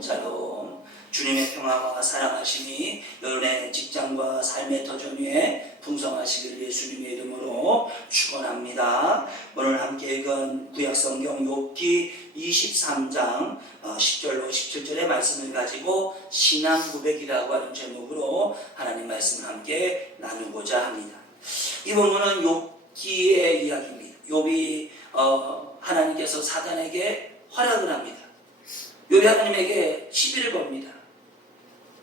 샬롬. 주님의 평화와 사랑하심이 여러분의 직장과 삶의 터전 위에 풍성하시기를 예수님의 이름으로 축원합니다. 오늘 함께 읽은 구약성경 욥기 23장 10절로 17절의 말씀을 가지고 신앙 고백이라고 하는 제목으로 하나님 말씀을 함께 나누고자 합니다. 이 본문은 욥기의 이야기입니다. 욥이 하나님께서 사단에게 허락을 합니다. 욥이 하나님에게 시비를 겁니다.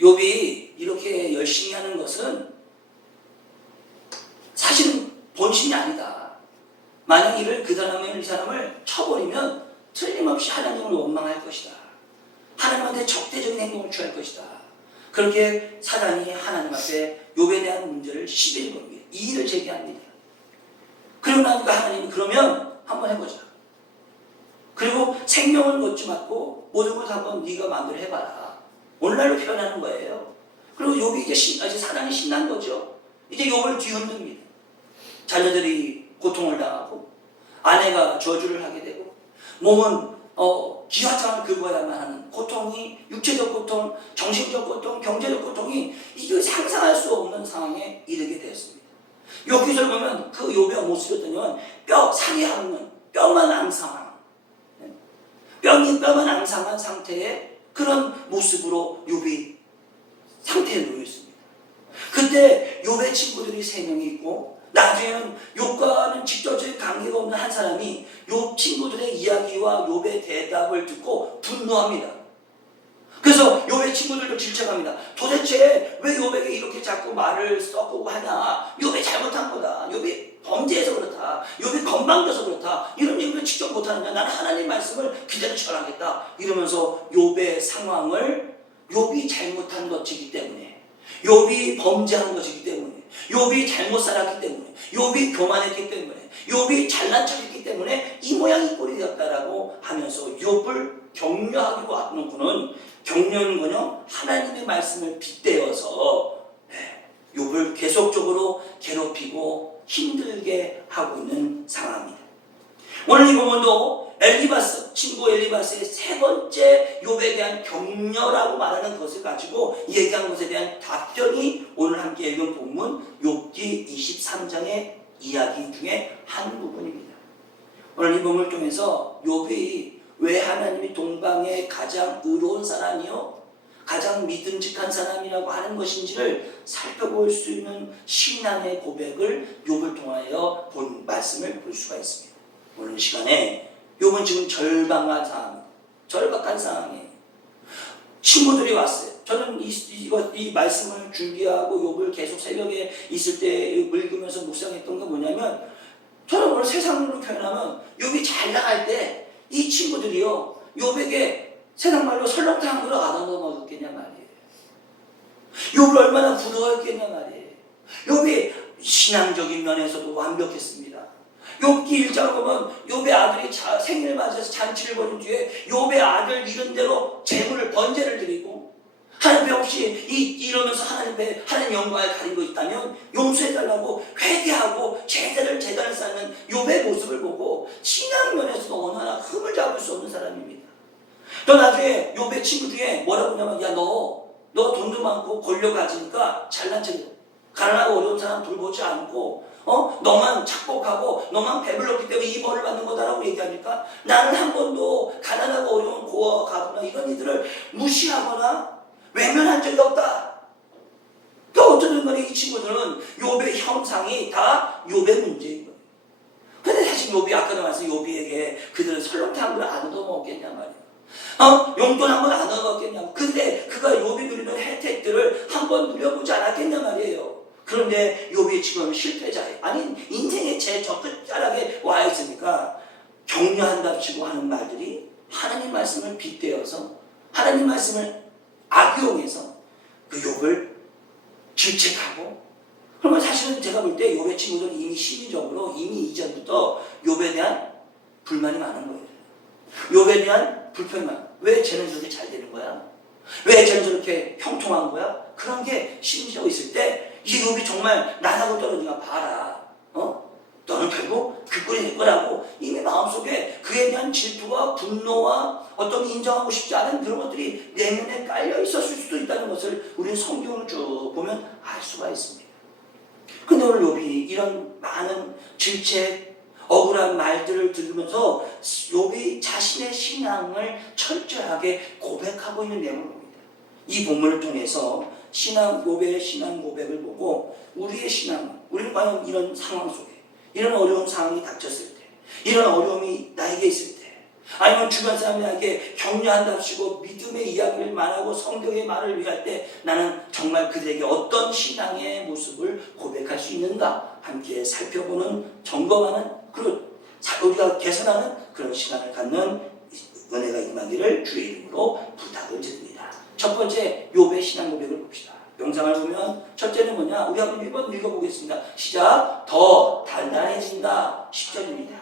욥이 이렇게 열심히 하는 것은 사실은 본심이 아니다. 만약 그 사람을 쳐버리면 틀림없이 하나님을 원망할 것이다. 하나님한테 적대적인 행동을 취할 것이다. 그렇게 사단이 하나님 앞에 욥에 대한 문제를 시비를 겁니다. 이의를 제기합니다. 그러고 나니까 하나님이 그러면 한번 해보자. 그리고 생명을 걷지 않고 모든 걸 한번 네가 마음대로 해봐라. 오늘날로 표현하는 거예요. 그리고 욥이 이제 사단이 신난 거죠. 이제 욥을 뒤흔듭니다. 자녀들이 고통을 당하고 아내가 저주를 하게 되고 몸은 기와장을 긁어야만 하는 고통이 육체적 고통, 정신적 고통, 경제적 고통이 이게 상상할 수 없는 상황에 이르게 되었습니다. 여기서 보면 그 욥의 모습이 어떠냐면 살이 없는 뼈만 앙상한 뼈만 앙상한 상태의 그런 모습으로 욥이 상태에 놓여 있습니다. 그때 욥의 친구들이 3명이 있고 나중에는 욥과는 직접적인 관계가 없는 한 사람이 욥 친구들의 이야기와 욥의 대답을 듣고 분노합니다. 그래서 욥의 친구들도 질책합니다. 도대체 왜 욥에게 이렇게 자꾸 말을 섞고 하냐? 욥이 잘못한 거다. 욥이 범죄해서 그렇다. 욥이 건방져서 그렇다. 이런 얘기를 직접 못하느냐? 나는 하나님 말씀을 그대로 전하겠다. 이러면서 욥의 상황을 욥이 잘못한 것이기 때문에, 욥이 범죄한 것이기 때문에, 욥이 잘못 살았기 때문에, 욥이 교만했기 때문에, 욥이 잘난 척했기 때문에 이 모양이 꼴이 되었다라고 하면서 욥을 격려하기로 하는구는 격려는군요. 하나님의 말씀을 빗대어서 욥을 계속적으로 괴롭히고 힘들게 하고 있는 상황입니다. 오늘 이 본문도 친구 엘리바스의 3번째 욥에 대한 격려라고 말하는 것을 가지고 얘기한 것에 대한 답변이 오늘 함께 읽은 본문 욥기 23장의 이야기 중에 한 부분입니다. 오늘 이 본문을 통해서 욥이 왜 하나님이 동방의 가장 의로운 사람이요 가장 믿음직한 사람이라고 하는 것인지를 살펴볼 수 있는 신앙의 고백을 욥을 통하여 본 말씀을 볼 수가 있습니다. 오늘 시간에 욥은 지금 절박한 상황이에요. 친구들이 왔어요. 저는 이 말씀을 준비하고 욥을 계속 새벽에 있을 때 읽으면서 묵상했던 게 뭐냐면, 저는 오늘 세상으로 표현하면 욥이 잘 나갈 때 이 친구들이요 욥에게 세상 말로 설렁탕 그릇 안 얻어 먹었겠냐 말이에요. 욥을 얼마나 부러워했겠냐 말이에요. 욥이 신앙적인 면에서도 완벽했습니다. 욥기 1장을 보면 욥의 아들이 생일을 맞아서 잔치를 벌인 뒤에 욥의 아들 이런 대로 번제를 드리고 하나님 없이 이러면서 하나님 영광을 가리고 있다면 용서해달라고 회개하고 제단을 쌓는 욥의 모습을 보고 신앙 면에서도 어느 하나 흠을 잡을 수 없는 사람입니다. 또 나중에 욥의 친구 중에 뭐라고 하냐면, 야 너 돈도 많고 권력 가지니까 잘난 척해. 가난하고 어려운 사람 돌보지 않고 너만 착복하고 너만 배불렀기 때문에 이 벌을 받는 거다라고 얘기하니까, 나는 한 번도 가난하고 어려운 고아와 가부나 이런 이들을 무시하거나 외면한 적이 없다. 또 어쩌든 간에 이 친구들은 욥의 형상이 다 욥의 문제인 거예요. 근데 사실 욥이 아까도 말씀 욥이에게 그들은 설렁탕을 안 얻어먹겠냐 말이에요. 용돈 한 번 안 얻어먹겠냐. 근데 그가 욥이 누리는 혜택들을 한 번 누려보지 않았겠냐 말이에요. 그런데 욥이 지금 실패자예요. 아니 인생의 저 끝자락에 와 있으니까 격려한답시고 하는 말들이 하나님 말씀을 빗대어서 하나님 말씀을 악용해서 그 욥을 질책하고, 그러면 사실은 제가 볼 때 욥의 친구들은 이미 심리적으로 이미 이전부터 욥에 대한 불만이 많은 거예요. 욥에 대한 불평만. 왜 쟤는 저렇게 잘 되는 거야? 왜 쟤는 저렇게 형통한 거야? 그런 게 심리적으로 있을 때 이 욥이 정말 나라고 떨어지나 봐라. 너는 결국 그 꼴이 될 거라고 이미 마음속에 그에 대한 질투와 분노와 어떤 인정하고 싶지 않은 그런 것들이 내면에 깔려 있었을 수도 있다는 것을 우리는 성경을 쭉 보면 알 수가 있습니다. 근데 오늘 욥이 이런 많은 질책, 억울한 말들을 들으면서 욥이 자신의 신앙을 철저하게 고백하고 있는 내용을 봅니다. 이 본문을 통해서 욥의 신앙 고백을 보고 우리의 신앙, 우리는 과연 이런 상황 속에 이런 어려운 상황이 닥쳤을 때, 이런 어려움이 나에게 있을 때, 아니면 주변 사람들에게 격려한답시고 믿음의 이야기를 말하고 성경의 말을 위할 때 나는 정말 그들에게 어떤 신앙의 모습을 고백할 수 있는가 함께 살펴보는, 점검하는, 그리고 우리가 개선하는 그런 시간을 갖는 은혜가 임하기를 주의 이름으로 부탁을 드립니다. 첫 번째, 욥의 신앙 고백을 봅시다. 영상을 보면 첫째는 뭐냐? 우리 한번 1번 읽어보겠습니다. 시작. 더 단단해진다. 10절입니다.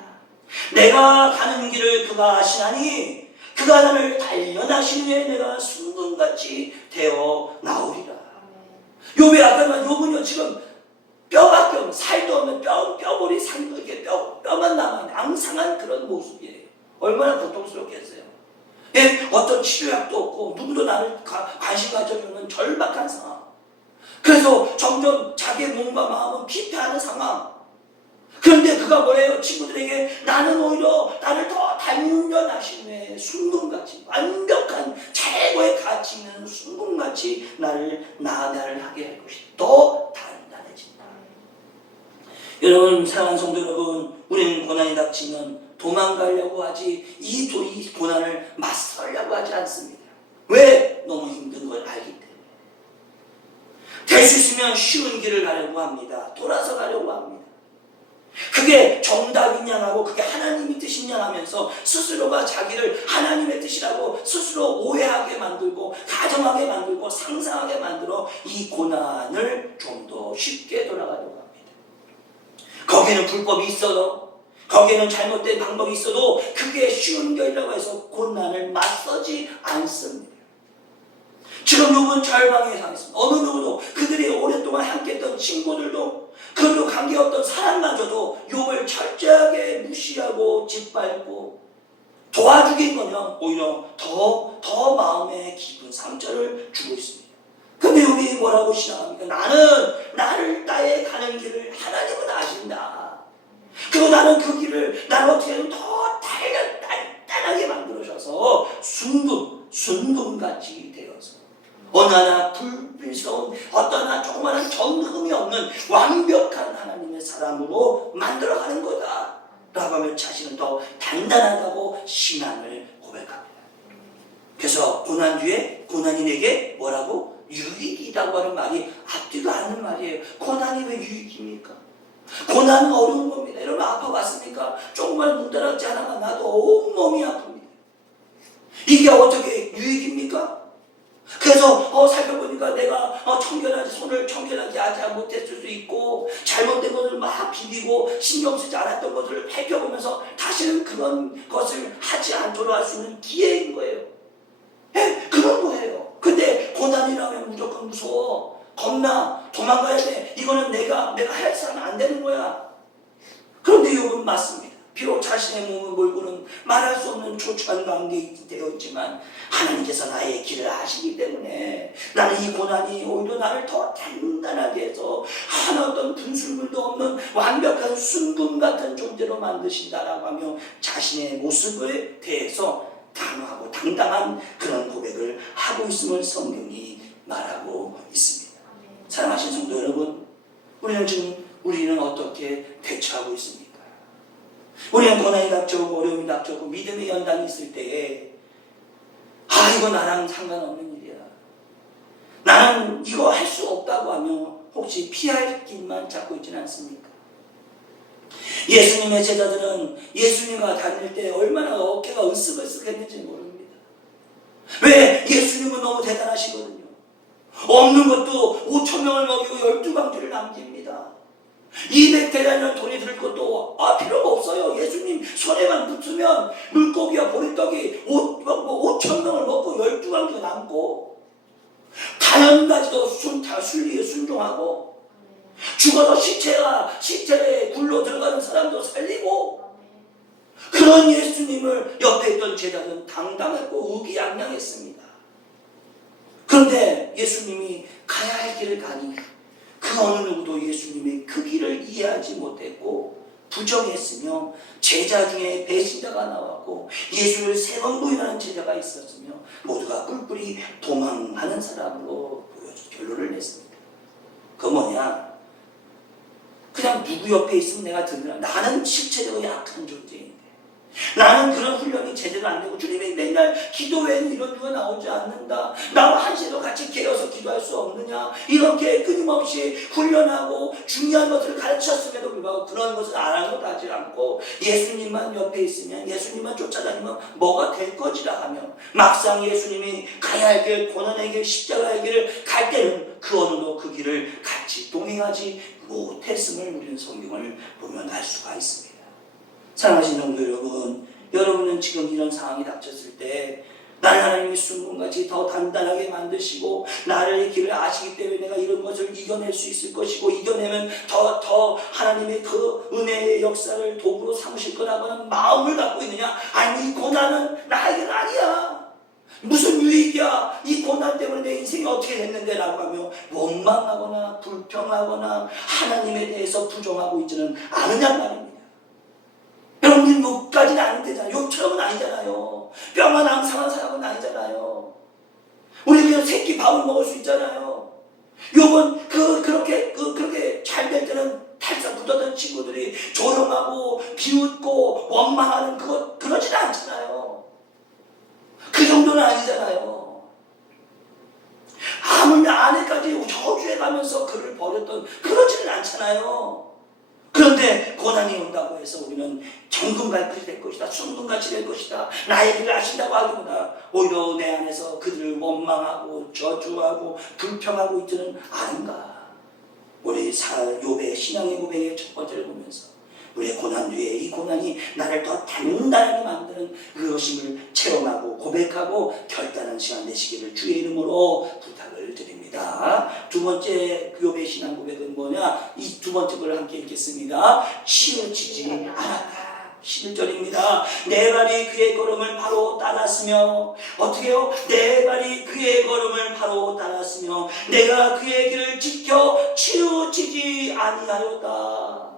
내가 가는 길을 그가 아시나니 그가 나를 단련하신 후에 내가 순금같이 되어 나오리라. 욥이 아까 말 욥은요 지금 뼈밖에 없는, 살도 없는 뼈골이 이렇게 뼈만 남아있는 앙상한 그런 모습이에요. 얼마나 고통스럽겠어요. 예, 어떤 치료약도 없고 누구도 나를 관심 가져주는 절박한 상황. 그래서 점점 자기의 몸과 마음은 피폐하는 상황. 그런데 그가 뭐래요? 친구들에게 나는 오히려 나를 더 단련하신 후에 순금같이 완벽한 최고의 가치 있는 순금같이 나를 하게 할 것이다. 더 단단해진다. 여러분, 사랑하는 성도 여러분, 우리는 고난이 닥치면 도망가려고 하지 이 고난을 맞서려고 하지 않습니다. 왜? 너무 힘든 걸 알기 때문에. 될 수 있으면 쉬운 길을 가려고 합니다. 돌아서 가려고 합니다. 그게 정답이냐 하고 그게 하나님의 뜻이냐 하면서 스스로가 자기를 하나님의 뜻이라고 스스로 오해하게 만들고 가정하게 만들고 상상하게 만들어 이 고난을 좀 더 쉽게 돌아가려고 합니다. 거기에는 불법이 있어도, 거기에는 잘못된 방법이 있어도 그게 쉬운 길이라고 해서 고난을 맞서지 않습니다. 지금 욥은 절망에 상했습니다. 어느 누구도, 그들이 오랫동안 함께했던 친구들도, 그들도 관계없던 사람마저도 욥을 철저하게 무시하고 짓밟고 도와주기는커녕 오히려 더 마음에 깊은 상처를 주고 있습니다. 근데 욥이 뭐라고 시작합니까? 나의 가는 길을 하나님은 아신다. 그리고 나는 그 길을 나는 어떻게든 더 단단하게 만들어줘서 순금같이 되어서 어느 하나 불필요한 어떤 하나 조그마한 정흠이 없는 완벽한 하나님의 사람으로 만들어가는 거다 라고 하면 자신은 더 단단하다고 신앙을 고백합니다. 그래서 고난 뒤에 고난이 내게 뭐라고? 유익이라고 하는 말이 앞뒤도 않는 말이에요. 고난이 왜 유익입니까? 고난은 어려운 겁니다. 여러분 아파봤습니까? 조그만 눈다락지 하나가 나도 온몸이 아픕니다. 이게 어떻게 유익입니까? 그래서 살펴보니까 내가 손을 청결하게 하지 못했을 수도 있고 잘못된 것을 막 비비고 신경 쓰지 않았던 것을 살펴보면서 다시는 그런 것을 하지 않도록 할 수 있는 기회인 거예요. 예? 그런 거예요. 근데 고난이라면 무조건 무서워. 겁나. 도망가야 돼. 이거는 내가 해서는 안 되는 거야. 그런데 욥은 맞습니다. 비록 자신의 몸을 몰고는 말할 수 없는 초췌한 관계에 되어 있지만 하나님께서 나의 길을 아시기 때문에 나는 이 고난이 오히려 나를 더 단단하게 해서 하나 어떤 분술물도 없는 완벽한 순금 같은 존재로 만드신다라고 하며 자신의 모습에 대해서 단호하고 당당한 그런 고백을 하고 있음을 성경이 말하고 있습니다. 사랑하신 성도 여러분, 우리는 어떻게 대처하고 있습니까? 우리는 고난이 닥쳐오고 어려움이 닥쳐오고 믿음의 연단이 있을 때에 이거 나랑 상관없는 일이야. 나는 이거 할 수 없다고 하며 혹시 피할 길만 찾고 있지는 않습니까? 예수님의 제자들은 예수님과 다닐 때 얼마나 어깨가 으쓱으쓱했는지 모릅니다. 왜? 예수님은 너무 대단하시거든요. 없는 것도 5,000명을 먹이고 12광주를 남깁니다. 200대라는 돈이 들 것도 필요가 없어요. 예수님 손에만 붙으면 물고기와 보리떡이 5,000명을 먹고 12광주가 남고 다연가지도 순리에 순종하고 죽어서 시체에 굴러 들어가는 사람도 살리고, 그런 예수님을 옆에 있던 제자는 당당했고 의기양양했습니다. 그런데 예수님이 가야 할 길을 가니 그 어느 누구도 예수님의 그 길을 이해하지 못했고 부정했으며, 제자 중에 배신자가 나왔고 예수를 3번 부인하는 제자가 있었으며 모두가 뿔뿔이 도망하는 사람으로 결론을 냈습니다. 그 뭐냐? 그냥 누구 옆에 있으면 내가 듣느라, 나는 실체적으로 약한 존재인데, 나는 그런 훈련이 제대로 안 되고, 주님이 맨날 기도 외에는 이런 유가 나오지 않는다, 나와 한시도 같이 깨어서 기도할 수 없느냐, 이렇게 끊임없이 훈련하고 중요한 것을 가르쳤음에도 불구하고 그런 것을 아랑곳하지 않고 예수님만 옆에 있으면, 예수님만 쫓아다니면 뭐가 될 것이라 하며, 막상 예수님이 가야 할 길, 고난의 길, 십자가의 길을 갈 때는 그 어느도 그 길을 같이 동행하지 못했음을 우리는 성경을 보면 알 수가 있습니다. 사랑하시는 성도 여러분, 여러분은 지금 이런 상황이 닥쳤을 때 나를 하나님이 순금같이 더 단단하게 만드시고 나를 이 길을 아시기 때문에 내가 이런 것을 이겨낼 수 있을 것이고, 이겨내면 더 하나님의 그 은혜의 역사를 도구로 삼으실 거라고 하는 마음을 갖고 있느냐? 아니, 이 고난은 나에게는 아니야, 무슨 유익이야, 이 고난 때문에 내 인생이 어떻게 됐는데 라고 하며 원망하거나 불평하거나 하나님에 대해서 부정하고 있지는 않느냐 말입니다. 여러분, 우리 욕까지는 안 되잖아요. 욕처럼은 아니잖아요. 뼈만 앙상한 사람은 아니잖아요. 우리 그냥 새끼 밥을 먹을 수 있잖아요. 욕은 그렇게 잘 될 때는 탈상 붙었던 친구들이 조롱하고 비웃고 원망하는 그러지는 않잖아요. 그 정도는 아니잖아요. 하물며 아내까지 저주해 가면서 그를 버렸던, 그러지는 않잖아요. 그런데 고난이 온다고 해서 우리는 정금같이 될 것이다, 순금같이 될 것이다, 나의 길을 아신다고 하기보다 오히려 내 안에서 그들을 원망하고 저주하고 불평하고 있지는 않은가. 우리 욥의 신앙의 고백의 첫 번째를 보면서 우리의 고난 뒤에 이 고난이 나를 더 단단하게 만드는 그것임을 체험하고 고백하고 결단한 시간 되시기를 주의 이름으로 부탁을 드립니다. 두 번째 욥의 신앙 고백은 뭐냐? 이 두 번째 걸 함께 읽겠습니다. 치우치지 않았다. 11절입니다. 내 발이 그의 걸음을 바로 따랐으며, 어떻게요? 내 발이 그의 걸음을 바로 따랐으며 내가 그의 길을 지켜 치우치지 아니하였다.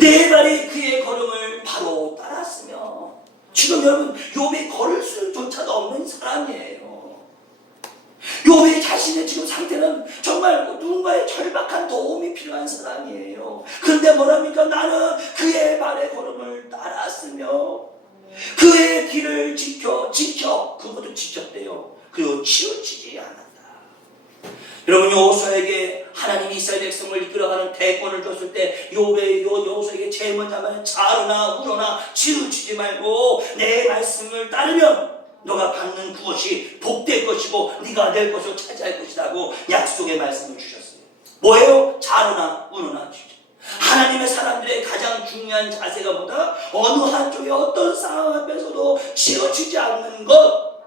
내 발이 그의 걸음을 바로 따랐으며, 지금 여러분 욥이 걸을 수조차도 없는 사람이에요. 욥의 자신의 지금 상태는 정말 누군가의 절박한 도움이 필요한 사람이에요. 그런데 뭐랍니까? 나는 그의 발의 걸음을 따랐으며 그의 길을 지켜 그것도 지켰대요. 그리고 치우치지 않았다. 여러분, 여호수아에게 하나님이 이스라엘 백성을 이끌어가는 대권을 줬을 때 여호수아에게 제일 먼저 하면 자르나 우러나 치우치지 말고 내 말씀을 따르면 너가 받는 그것이 복될 것이고 네가 낼 것을 차지할 것이라고 약속의 말씀을 주셨어요. 뭐예요? 자르나 우러나 치우치지. 하나님의 사람들의 가장 중요한 자세가 뭐다? 어느 한쪽에 어떤 상황 앞에서도 치우치지 않는 것,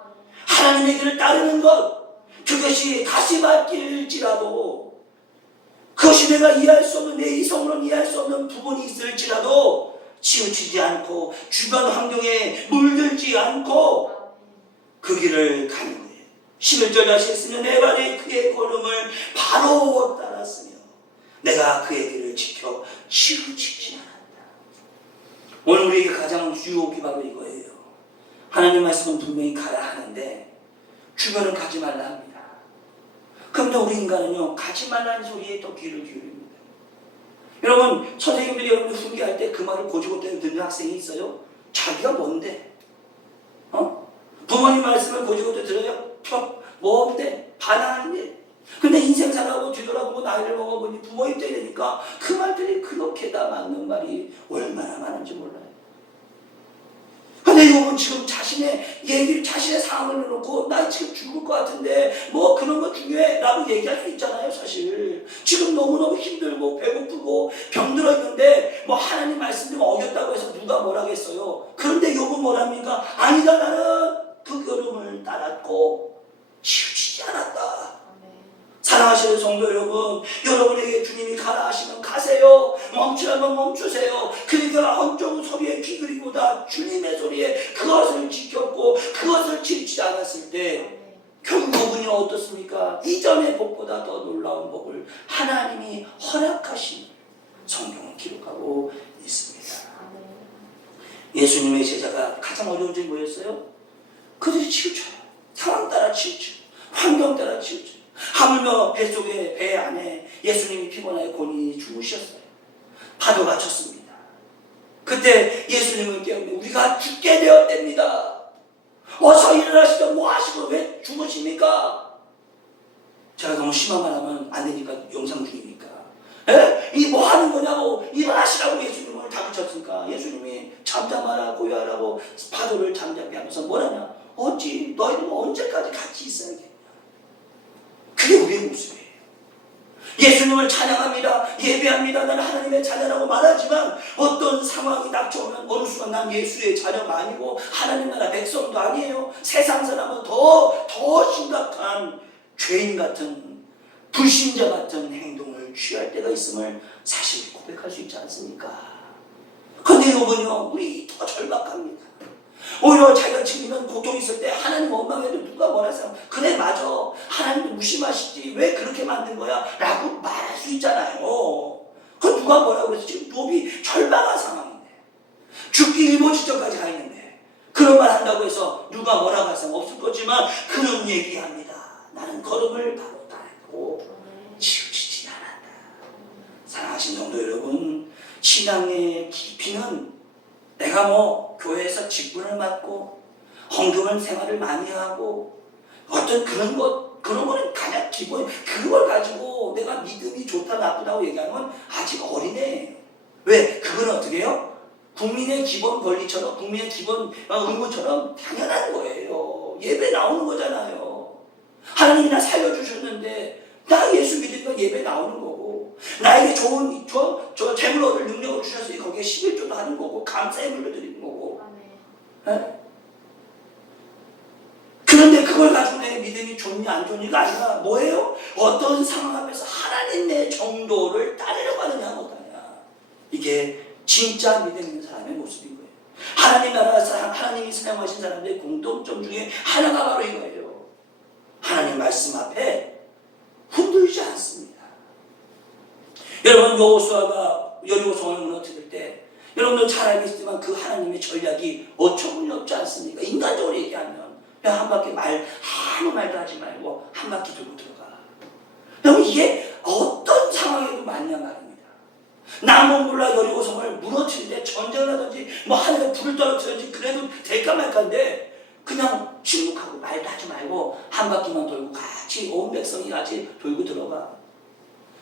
하나님의 길을 따르는 것, 그것이 가시밭길일지라도, 그것이 내가 이해할 수 없는, 내 이성으로는 이해할 수 없는 부분이 있을지라도 치우치지 않고 주변 환경에 물들지 않고 그 길을 가는 거예요. 11절 다시 했으면 내 발이 그의 걸음을 바로 따랐으며 내가 그의 길을 지켜 치우치지 않았다. 오늘 우리에게 가장 유혹이 바로 이거예요. 하나님 말씀은 분명히 가야 하는데 주변은 가지 말라 합니다. 그런데 우리 인간은요, 가지 말라는 소리에 또 귀를 기울입니다. 여러분, 선생님들이 여러분을 훈계할 때 그 말을 고지고대로 듣는 학생이 있어요? 자기가 뭔데? 부모님 말씀을 고지고대로 들어요? 뭔데? 반항하는데. 근데 인생 살아보고 뒤돌아보고 나이를 먹어보니 부모 입장이 되니까 그 말들이 그렇게 다 맞는 말이 얼마나 많은지 몰라요. 근데 욥은 지금 자신의 상황을 놓고 나 지금 죽을 것 같은데 뭐 그런 거 중요해 라고 얘기할 수 있잖아요. 사실 지금 너무너무 힘들고 배고프고 병들어 있는데 뭐 하나님 말씀 좀 어겼다고 해서 누가 뭐라겠어요. 그런데 욥은 뭐랍니까? 아니다, 나는 그 걸음을 따랐고 치우치지 않았다. 사랑하시는 성도 성도 여러분, 여러분에게 주님이 가라 하시면 가세요. 멈추라면 멈추세요. 그러니까 헌정 소리에 귀 기울이고다 주님의 소리에 그것을 지켰고 그것을 지키지 않았을 때 결국은 어떻습니까? 이전의 복보다 더 놀라운 복을 하나님이 허락하신 성경을 기록하고 있습니다. 예수님의 제자가 가장 어려운 점이 뭐였어요? 그들이 치우쳐요. 상황 따라 치우쳐요. 환경 따라 치우쳐요. 하물며 뱃속에 배 안에 예수님이 피곤하여 곤히 주무셨어요. 파도가 쳤습니다. 그때 예수님은 깨우며 우리가 죽게 되었답니다. 어서 일어나시죠. 뭐 하시고 왜 주무십니까? 제가 너무 심한 말 하면 안 되니까 영상 중이니까. 이 뭐 하는 거냐고 일어나시라고 예수님을 다그쳤으니까 예수님이 잠잠하라 고요하라고 파도를 잠잠게 하면서 뭐라냐? 어찌 너희는 언제까지 같이 있어야겠냐? 그게 우리의 모습이에요. 예수님을 찬양합니다. 예배합니다. 나는 하나님의 자녀라고 말하지만 어떤 상황이 닥쳐오면 어느 순간 난 예수의 자녀가 아니고 하나님 나라 백성도 아니에요. 세상 사람은 더 심각한 죄인 같은 불신자 같은 행동을 취할 때가 있음을 사실 고백할 수 있지 않습니까? 그런데 여러분요, 우리 더 절박합니다. 오히려 자기가 지금 고통이 있을 때 하나님 원망해도 누가 뭐라 해서 그래 맞아 하나님 무심하시지 왜 그렇게 만든 거야 라고 말할 수 있잖아요. 그 누가 뭐라고 그래서 지금 욥이 절박한 상황인데 죽기 일보 직전까지 가 있는데 그런 말 한다고 해서 누가 뭐라고 할 사람 없을 거지만 그런 얘기합니다. 나는 걸음을 바로 따르고 치우치지 않았다. 사랑하신 성도 여러분, 신앙의 깊이는 내가 뭐 교회에서 직분을 맡고 헌금을 생활을 많이 하고 어떤 그런 거는 가장 기본, 그걸 가지고 내가 믿음이 좋다 나쁘다고 얘기하는 건 아직 어린애예요. 왜? 그건 어떻게 해요? 국민의 기본 권리처럼, 국민의 기본 의무처럼 당연한 거예요. 예배 나오는 거잖아요. 하나님이 나 살려주셨는데 나 예수 믿으니까 예배 나오는 거고 나에게 좋은 저 재물 얻을 능력을 주셨으니 거기에 11조도 하는 거고 감사의 물로 드리는 거고. 네? 그런데 그걸 가지고 내 믿음이 좋냐 안 좋냐가 아니라 뭐예요? 어떤 상황 앞에서 하나님의 정도를 따르려고 하느냐 못하냐. 이게 진짜 믿음 있는 사람의 모습인 거예요. 하나님 나라 사람, 하나님이 사용하신 사람들의 공통점 중에 하나가 바로 이거예요. 하나님 말씀 앞에 흔들리지 않습니다. 여러분, 여호수아가 여리고 성을 무너뜨릴 때 여러분들 잘 알겠지만 그 하나님의 전략이 어처구니없지 않습니까? 인간적으로 얘기하면 그냥 한 바퀴 아무 말도 하지 말고 한 바퀴 돌고 들어가. 여러분, 이게 어떤 상황에도 맞냐 말입니다. 남은 몰라 여리고 성을 무너뜨릴 때 전쟁을 하든지 뭐 하늘에 불을 떨어뜨리든지 그래도 될까 말까인데 그냥 침묵하고 말도 하지 말고 한 바퀴만 돌고 같이 온 백성이 같이 돌고 들어가.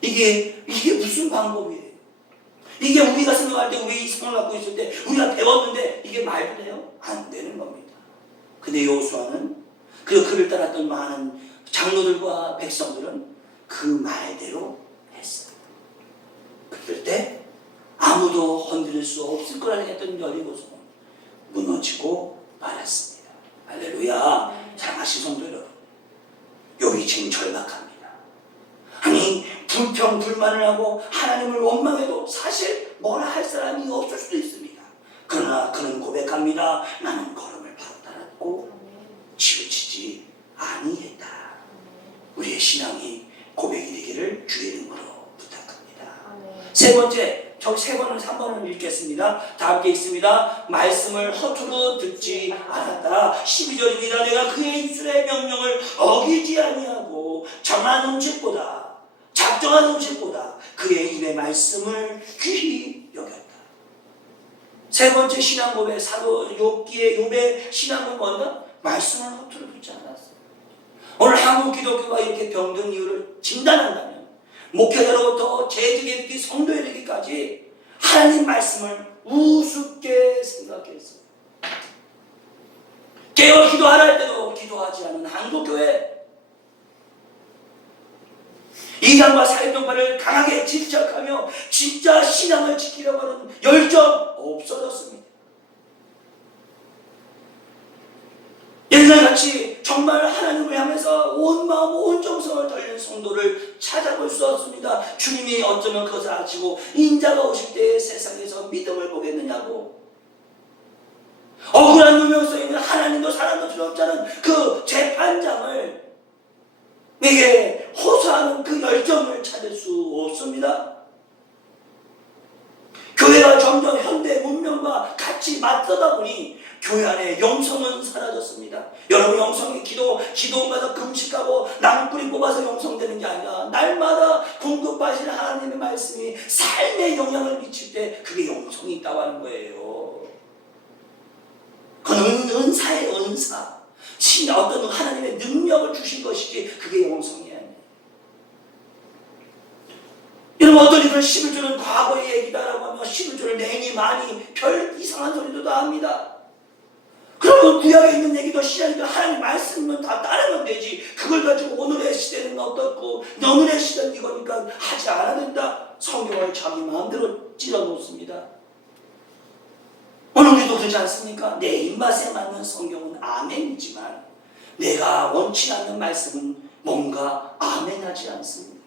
이게 무슨 방법이에요? 이게 우리가 생각할 때 우리 성을 갖고 있을 때 우리가 배웠는데 이게 말도 돼요? 안 되는 겁니다. 근데 여호수아는 그를 따랐던 많은 장로들과 백성들은 그 말대로 했어요. 그럴 때 아무도 건드릴 수 없을 거라고 했던 여리고 성은 무너지고 말았습니다. 할렐루야. 사랑하신 성도 여러분, 욥이 지금 절박합니다. 아니 불평불만을 하고 하나님을 원망해도 사실 뭐라 할 사람이 없을 수도 있습니다. 그러나 그는 고백합니다. 나는 걸음을 바로 따랐고 치우치지 아니했다. 우리의 신앙이 고백이 되기를 주의 이름으로 부탁합니다. 세 번째, 저 세 번은 3번을 읽겠습니다. 다 함께 있습니다. 말씀을 허투루 듣지 않았다. 12절입니다. 내가 그의 입술의 명령을 어기지 아니하고 정한 음식보다 작정한 음식보다 그의 입의 말씀을 귀히 여겼다. 세 번째 신앙 고백, 사도 욥의 신앙 고백은 뭔가? 말씀을 허투루 듣지 않았어요. 오늘 한국 기독교가 이렇게 병든 이유를 진단한다면 목회자로부터 재직에 이르기 성도에 이르기까지 하나님 말씀을 우습게 생각했어요. 깨어 기도하라 할 때도 기도하지 않은 한국교회, 이단과 사회평파를 강하게 질책하며 진짜 신앙을 지키려고 하는 열정 없어졌습니다. 옛날같이 정말 하나님을 향해서 온 마음 온 정성을 달린 성도를 찾아볼 수 없습니다. 주님이 어쩌면 그것을 아시고 인자가 오실 때에 세상에서 믿음을 보겠느냐고. 억울한 누명성에 있는 하나님도 사람도 두렵지 않은 그 재판장을 내게 호소하는 그 열정을 찾을 수 없습니다. 교회가 점점 현대 문명과 같이 맞서다 보니 교회 안에 영성은 사라졌습니다. 여러분, 영성이 기도원 가서 금식하고 나무뿌리 뽑아서 영성되는 게 아니라 날마다 공급하시는 하나님의 말씀이 삶에 영향을 미칠 때 그게 영성이 있다고 하는 거예요. 그건 은사의 은사. 어떤 하나님의 능력을 주신 것이지 그게 영성이 아니에요. 여러분, 어떤 이들은 11조는 과거의 얘기다라고 하며 11조를 내니 많이 별 이상한 소리도 다 합니다. 그러면 구약에 있는 얘기도 신약에도 하나님 말씀은 다 따르면 되지. 그걸 가지고 오늘의 시대는 어떻고 오늘의 시대는 이거니까 하지 않아야 된다. 성경을 자기 마음대로 찢어놓습니다. 오늘 우리도 그러지 않습니까? 내 입맛에 맞는 성경은 아멘이지만 내가 원치 않는 말씀은 뭔가 아멘하지 않습니다.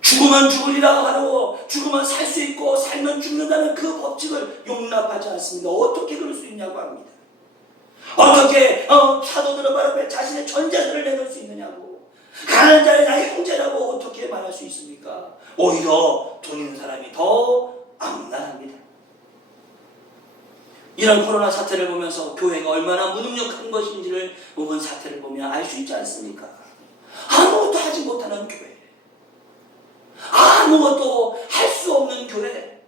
죽으면 죽으리라고 하고 죽으면 살 수 있고 살면 죽는다는 그 법칙을 용납하지 않습니다. 어떻게 그럴 수 있냐고 합니다. 어떻게 사도들은 말 앞에 자신의 전 재산을 내놓을 수 있느냐고. 가난한 자를 나의 형제라고 어떻게 말할 수 있습니까? 오히려 돈 있는 사람이 더 악랄합니다. 이런 코로나 사태를 보면서 교회가 얼마나 무능력한 것인지를 이번 사태를 보면 알 수 있지 않습니까? 아무것도 하지 못하는 교회, 아무것도 할 수 없는 교회.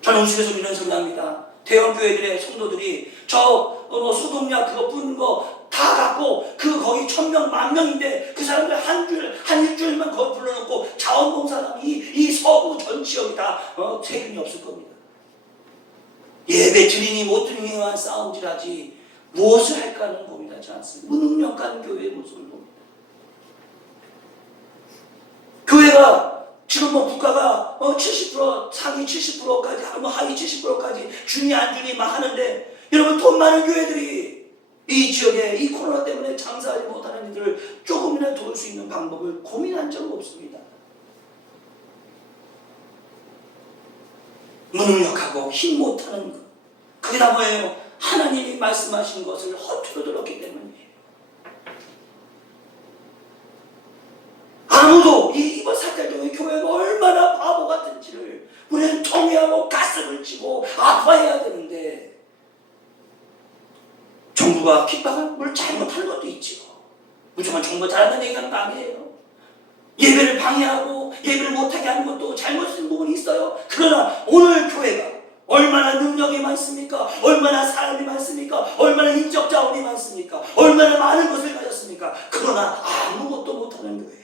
저는 우스에서 이런 소리 합니다. 대형 교회들의 성도들이 소독약 그거 뿌는 거 다 갖고 거기 1000명, 10,000명인데 그 사람들 한 일주일만 거기 불러놓고 자원봉사당 이 서구 전 지역이 다 세금이 없을 겁니다. 예배 드리니 못 드리니만 싸움질하지 무엇을 할까는 고민하지 않습니다. 무능력한 교회의 모습을 봅니다. 교회가 지금 국가가 70% 상위 70%까지 하고 하위 70%까지 주니 안 주니 막 하는데, 여러분, 돈 많은 교회들이 이 지역에 이 코로나 때문에 장사하지 못하는 이들을 조금이나 도울 수 있는 방법을 고민한 적 없습니다. 무능력하고 힘 못하는 것, 그게 다 뭐예요? 하나님이 말씀하신 것을 허투루 들었기 때문이에요. 아무도 이번 사태 중에 교회가 얼마나 바보 같은지를 우리는 통회하고 가슴을 치고 아파해야 되는데, 정부가 핍박을 잘못한 것도 있죠. 무조건 정부가 잘한다는 얘기하는 거 아니에요. 예배를 방해하고 예배를 못하게 하는 것도 잘못된 부분이 있어요. 그러나 오늘 교회가 얼마나 능력이 많습니까? 얼마나 사람이 많습니까? 얼마나 인적 자원이 많습니까? 얼마나 많은 것을 가졌습니까? 그러나 아무것도 못하는 교회.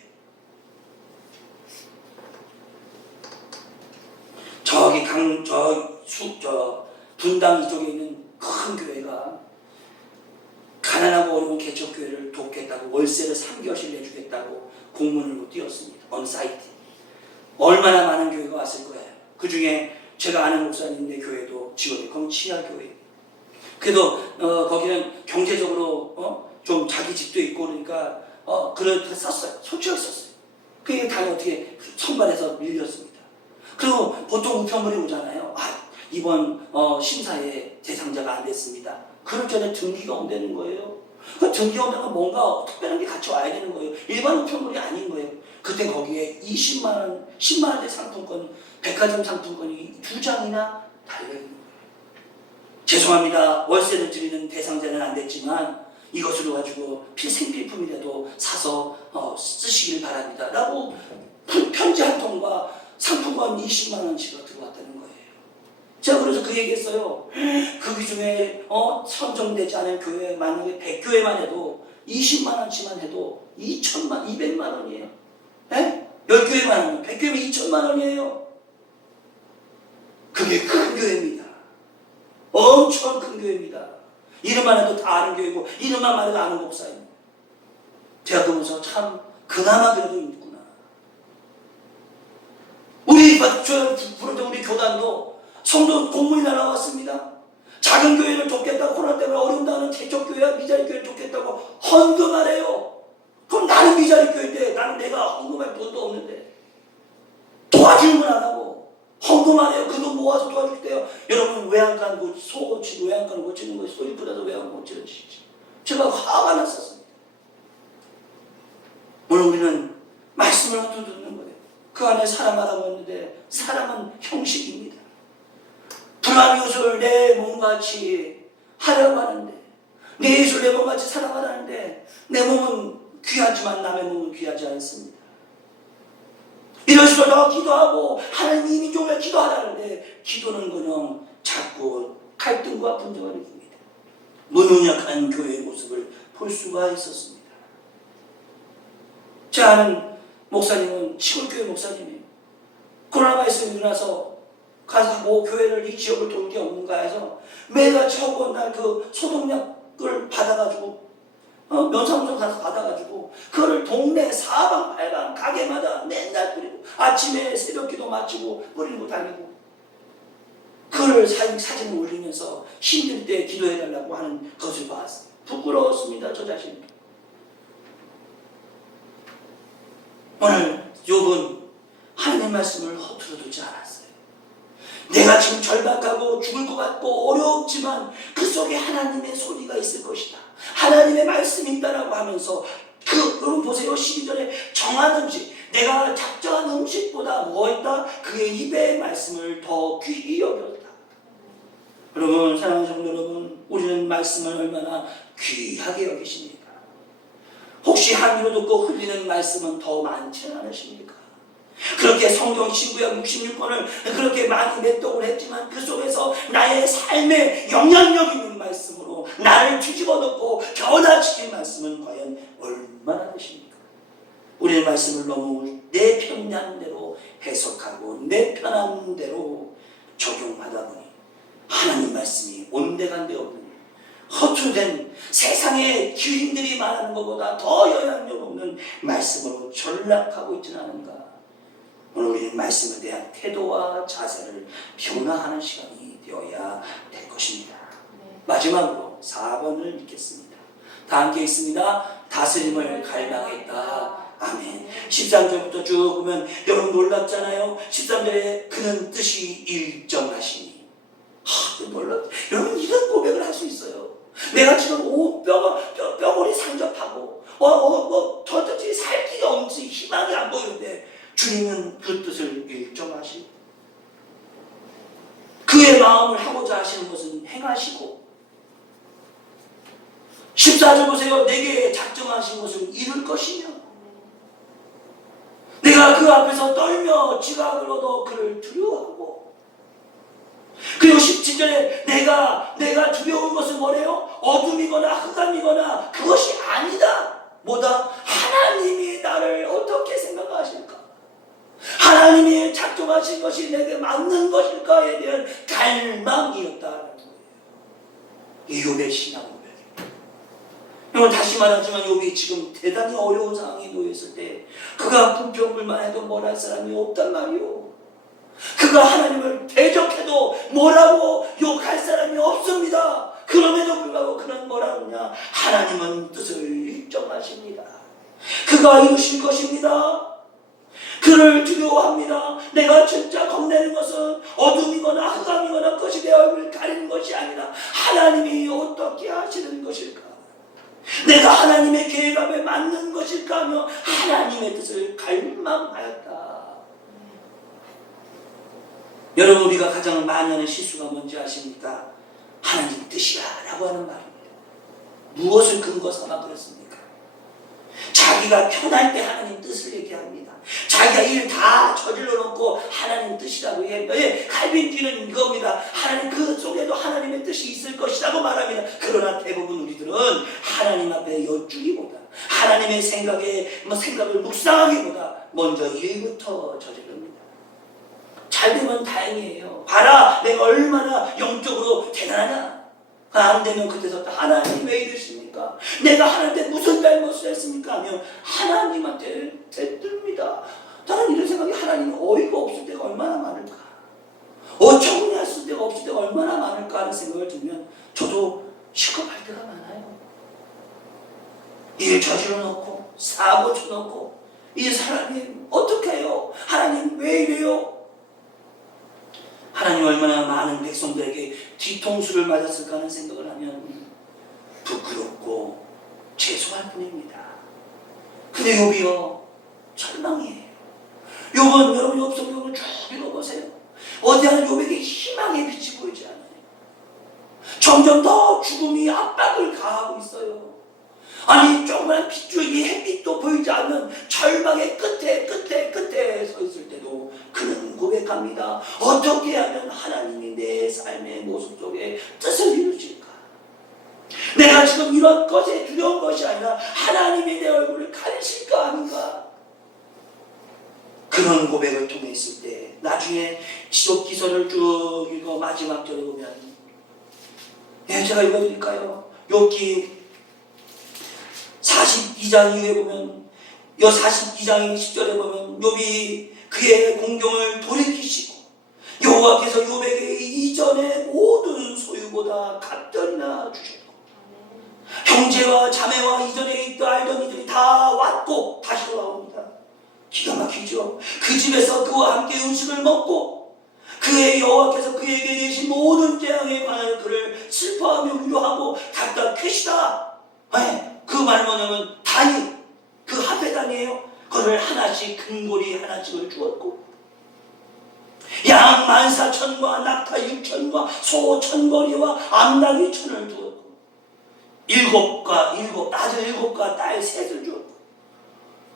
저기 분당 이쪽에 있는 큰 교회가 가난하고 어려운 개척교회를 돕겠다고 월세를 3개월씩 내주겠다고 공문을 띄웠습니다. 어느 사이트. 얼마나 많은 교회가 왔을 거예요. 그 중에 제가 아는 목사님의 교회도 지원이 그럼 치아교회. 그래도 거기는 경제적으로 좀 자기 집도 있고 그러니까 그렇게 썼어요. 솔직하게 썼어요. 그게 다 어떻게 선발해서 밀렸습니다. 그리고 보통 우편물이 오잖아요. 이번 심사에 대상자가 안 됐습니다. 그럴 전에 등기가 온다는 거예요. 그 등기가 온다는 건 뭔가 특별한 게 같이 와야 되는 거예요. 일반 우편물이 아닌 거예요. 그때 거기에 20만 원, 10만 원대 상품권, 백화점 상품권이 2장이나 달려있는 거예요. 죄송합니다. 월세를 드리는 대상자는 안 됐지만 이것으로 가지고 생필품이라도 사서 쓰시길 바랍니다. 라고 편지 한 통과 상품권 20만 원치가 들어왔다는 거예요. 제가 그래서 그 얘기했어요. 그 중에 선정되지 않은 교회 만약에 100교회만 해도 20만 원치만 해도 200만 원이에요. 네? 10교회만 하면 100교회면 2천만 원이에요. 그게 큰 교회입니다. 엄청 큰 교회입니다. 이름만 해도 다 아는 교회고 이름만 말해도 아는 목사입니다. 제가 그러면서 참 그나마 그래도 있구나. 우리 교단도 성도 공문이 날아왔습니다. 작은 교회를 돕겠다고, 코로나 때문에 어려운다는 개척교회와 미자리 교회를 돕겠다고 헌금하래요. 그럼 나는 미자리 교회인데, 나는 내가 헌금할 돈도 없는데 도와주는 건 안 하고 헌금하래요. 그 돈 모아서 도와줄게요. 여러분, 외양간 소 고치고 외양간을 고치는 것이 소리보다도 외양간 고치는 짓이죠. 제가 화가 났었습니다. 오늘 우리는 말씀을 어떻게 듣는 거예요? 그 안에 사랑하라고 했는데 사랑은 형식입니다. 불완 요소를 내 몸같이 하려고 하는데, 내 예수를 내 몸같이 사랑하라는데 내 몸은 귀하지만 남의 몸은 귀하지 않습니다. 이런 식으로 더 기도하고 하나님 이미 좀 기도하라는데 기도는 그냥 자꾸 갈등과 분쟁을 일으킵니다. 무능력한 교회의 모습을 볼 수가 있었습니다. 제 아는 목사님은 시골교회 목사님이에요. 코로나 바이러스가 일어나서 가서 교회를 이 지역을 돌 게 없는가 해서 매일같이 하고 날 그 소독약을 받아가지고 면사무소 가서 받아가지고 그거를 동네 사방팔방 가게마다 맨날 뿌리고 아침에 새벽기도 마치고 뿌리고 다니고 그걸 사진을 올리면서 힘들 때 기도해달라고 하는 것을 봤어요. 부끄러웠습니다. 저 자신. 오늘 욥은 하나님 말씀을 허투루 두지 않았어요. 내가 지금 절박하고 죽을 것 같고 어렵지만 그 속에 하나님의 소리가 있을 것이다. 하나님의 말씀이 있다라고 하면서 여러분 보세요. 12절에 정하든지 내가 작정한 음식보다 무엇이다? 그의 입의 말씀을 더 귀히 여겼다. 여러분, 사랑하는 성도 여러분, 우리는 말씀을 얼마나 귀하게 여기십니까? 혹시 한 귀로 듣고 흘리는 말씀은 더 많지는 않으십니까? 그렇게 성경 신구약 66권을 그렇게 많이 맺독을 했지만 그 속에서 나의 삶에 영향력 있는 말씀으로 나를 뒤집어 놓고 변화시킨 말씀은 과연 얼마나 되십니까? 우리의 말씀을 너무 내 편한 대로 해석하고 내 편한 대로 적용하다 보니 하나님 말씀이 온데간데 없는 허투된 세상의 기인들이 말하는 것보다 더 영향력 없는 말씀으로 전락하고 있지는 않은가? 오늘 우리는 말씀에 대한 태도와 자세를 변화하는 시간이 되어야 될 것입니다. 마지막으로 4번을 읽겠습니다. 다 함께 읽습니다. 다스림을 갈망했다. 아멘. 13절부터 쭉 보면 여러분 놀랍잖아요. 13절에 그는 뜻이 일정하시니. 놀랍. 여러분 이런 고백을 할 수 있어요. 내가 지금 뼈골이 상접하고 도대체 살 길이 없지 희망이 안 보이는데 주님은 그 뜻을 일정하시고 그의 마음을 하고자 하시는 것은 행하시고 14절 보세요. 내게 작정하신 것을 이룰 것이며 내가 그 앞에서 떨며 지각을 얻어 그를 두려워하고 그리고 17절에 내가 두려운 것은 뭐래요? 어둠이거나 흑암이거나 그것이 아니다. 뭐다? 하나님이 나를 어떻게 생각하실까? 하나님이 작정하신 것이 내게 맞는 것일까에 대한 갈망이었다는 거예요. 이 욥의 신앙 고백입니다. 이건 다시 말하지만 욥이 지금 대단히 어려운 상황에 놓였을 때 그가 불평불만 해도 뭘 할 사람이 없단 말이요. 그가 하나님을 대적해도 뭐라고 욕할 사람이 없습니다. 그럼에도 불구하고 그는 뭐라고 하냐? 하나님은 뜻을 일정하십니다. 그가 이루실 것입니다. 그를 두려워합니다. 내가 진짜 겁내는 것은 어둠이거나 흑암이거나 그것이 내 얼굴을 가리는 것이 아니라 하나님이 어떻게 하시는 것일까? 내가 하나님의 계획함에 맞는 것일까 하며 하나님의 뜻을 갈망하였다. 여러분 우리가 가장 많이 하는 실수가 뭔지 아십니까? 하나님 뜻이야 라고 하는 말입니다. 무엇을 근거 삼아 그렇습니까? 자기가 편할 때 하나님 뜻을 얘기합니다. 자기가 일 다 저질러 놓고 하나님 뜻이라고 얘기해요. 칼빈주의는 이겁니다. 하나님 그 속에도 하나님의 뜻이 있을 것이라고 말합니다. 그러나 대부분 우리들은 하나님 앞에 여쭈기보다 하나님의 생각을 묵상하기보다 먼저 일부터 저지릅니다. 잘 되면 다행이에요. 봐라 내가 얼마나 영적으로 대단하냐. 안 되면 그때서부터 하나님 왜 이러십니까? 내가 하나님한테 무슨 잘못을 했습니까? 하면 하나님한테 대듭니다. 나는 이런 생각이 하나님이 어이가 없을 때가 얼마나 많을까. 정리할 수 데가 없을 때가 얼마나 많을까 하는 생각을 들면 저도 실컷할 때가 많아요. 일 저질러 놓고 사고 쳐놓고 이 사람님 어떻게 해요? 하나님 왜 이래요? 하나님 얼마나 많은 백성들에게 뒤통수를 맞았을까 하는 생각을 하면 부끄럽고 죄송할 뿐입니다. 근데 욥이요 절망이에요. 욥은 여러분이 욥 성경을 쭉 읽어보세요. 어디 하나 욥에게 희망의 빛이 보이지 않아요. 점점 더 죽음이 압박을 가하고 있어요. 아니 조그만 핏줄기 햇빛도 보이지 않는 절망의 끝에 서 있을 때도 그는 고백합니다. 어떻게 하면 하나님이 내 삶의 모습 속에 뜻을 이루실까? 내가 지금 이런 것에 두려운 것이 아니라 하나님이 내 얼굴을 가리실까 하는가? 그런 고백을 통해 있을 때 나중에 지속기서를 쭉 읽어 마지막 절에 보면 제가 읽어드릴까요? 욥기 42장 이후에 보면 이 42장 10절에 보면 욥이 그의 공경을 돌이키시고 여호와께서 욥에게 이전의 모든 소유보다 갑절이나 주셨고 형제와 자매와 이전에 있던 알던 이들이 다 왔고 다시 돌아옵니다. 기가 막히죠. 그 집에서 그와 함께 음식을 먹고 그의 여호와께서 그에게 내신 모든 재앙에 관하여 그를 슬퍼하며 위로하고 답답해시다. 그 말 뭐냐면 단위, 그 합회단이에요. 그를 하나씩 금고리 하나씩을 주었고 양 14,000과 낙타 6,000과 소 1,000거리와 암나귀 1,000을 주었고 아들 7과 딸 셋을 주었고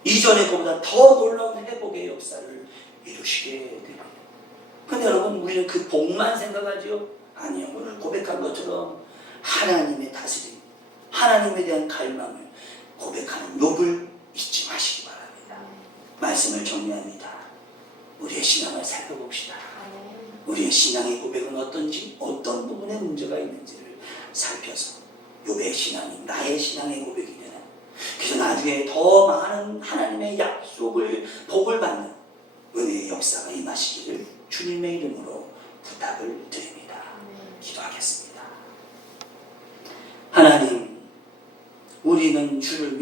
이전의 것보다 더 놀라운 회복의 역사를 이루시게 됩니다. 근데 여러분 우리는 그 복만 생각하죠? 아니요. 오늘 고백한 것처럼 하나님의 다스림, 하나님에 대한 갈망을 고백하는 욥을 잊지 마시기 바랍니다. 말씀을 정리합니다. 우리의 신앙을 살펴봅시다. 우리의 신앙의 고백은 어떤지, 어떤 부분에 문제가 있는지를 살펴서 욥의 신앙이 나의 신앙의 고백이냐, 그래서 나중에 더 많은 하나님의 약속을 복을 받는 은혜의 역사가 임하시기를 주님의 이름으로 부탁을 드립니다. 기도하겠습니다. 하나님, 우리는 주를 믿는